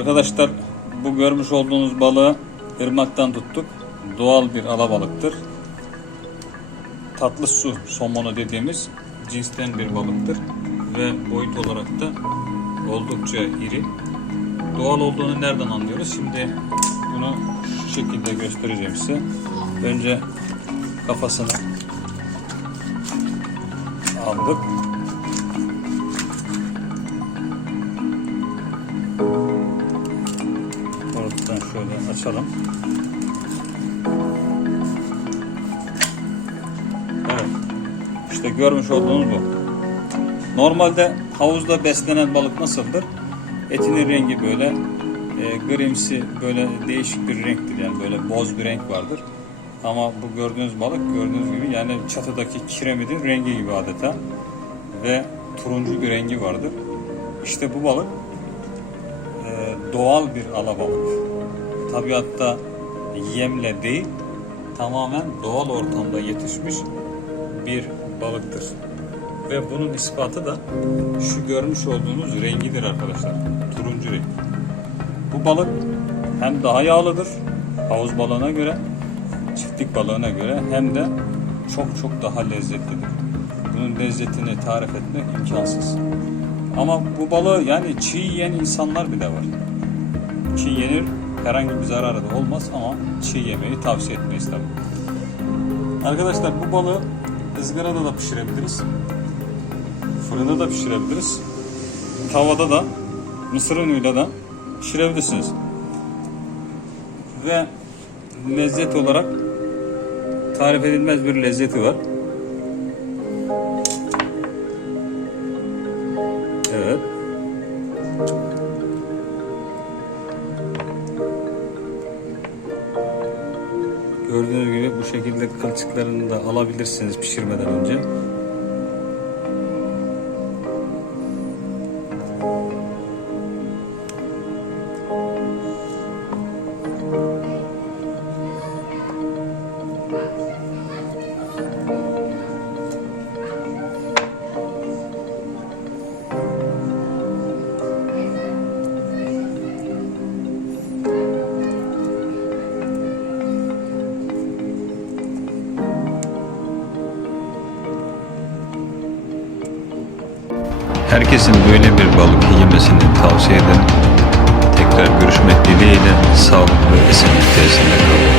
Arkadaşlar bu görmüş olduğunuz balığı ırmaktan tuttuk. Doğal bir alabalıktır. Tatlı su somonu dediğimiz cinsten bir balıktır. Ve boyut olarak da oldukça iri. Doğal olduğunu nereden anlıyoruz? Şimdi bunu şu şekilde göstereceğim size. Önce kafasını aldık. Açalım. Evet. İşte görmüş olduğunuz bu. Normalde havuzda beslenen balık nasıldır? Etinin rengi böyle e, grimsi böyle değişik bir renktir yani böyle boz bir renk vardır. Ama bu gördüğünüz balık gördüğünüz gibi yani çatıdaki kiremidin rengi gibi adeta ve turuncu bir rengi vardır. İşte bu balık e, doğal bir alabalık. Tabiatta yemle değil tamamen doğal ortamda yetişmiş bir balıktır. Ve bunun ispatı da şu görmüş olduğunuz rengidir arkadaşlar. Turuncu renk. Bu balık hem daha yağlıdır havuz balığına göre, çiftlik balığına göre hem de çok çok daha lezzetlidir. Bunun lezzetini tarif etmek imkansız. Ama bu balığı yani çiğ yiyen insanlar bile var. Çiğ yenir, herhangi bir zararı da olmaz ama çiğ yemeyi tavsiye etmeyiz tabii. Arkadaşlar bu balığı ızgarada da pişirebiliriz. Fırında da pişirebiliriz. Tavada da mısır unuyla da pişirebilirsiniz. Ve lezzet olarak tarif edilmez bir lezzeti var. Gördüğünüz gibi bu şekilde kılçıklarını da alabilirsiniz pişirmeden önce. Herkesin böyle bir balık yemesini tavsiye ederim. Tekrar görüşmek dileğiyle sağlıklı esenlik tesisinde kalın.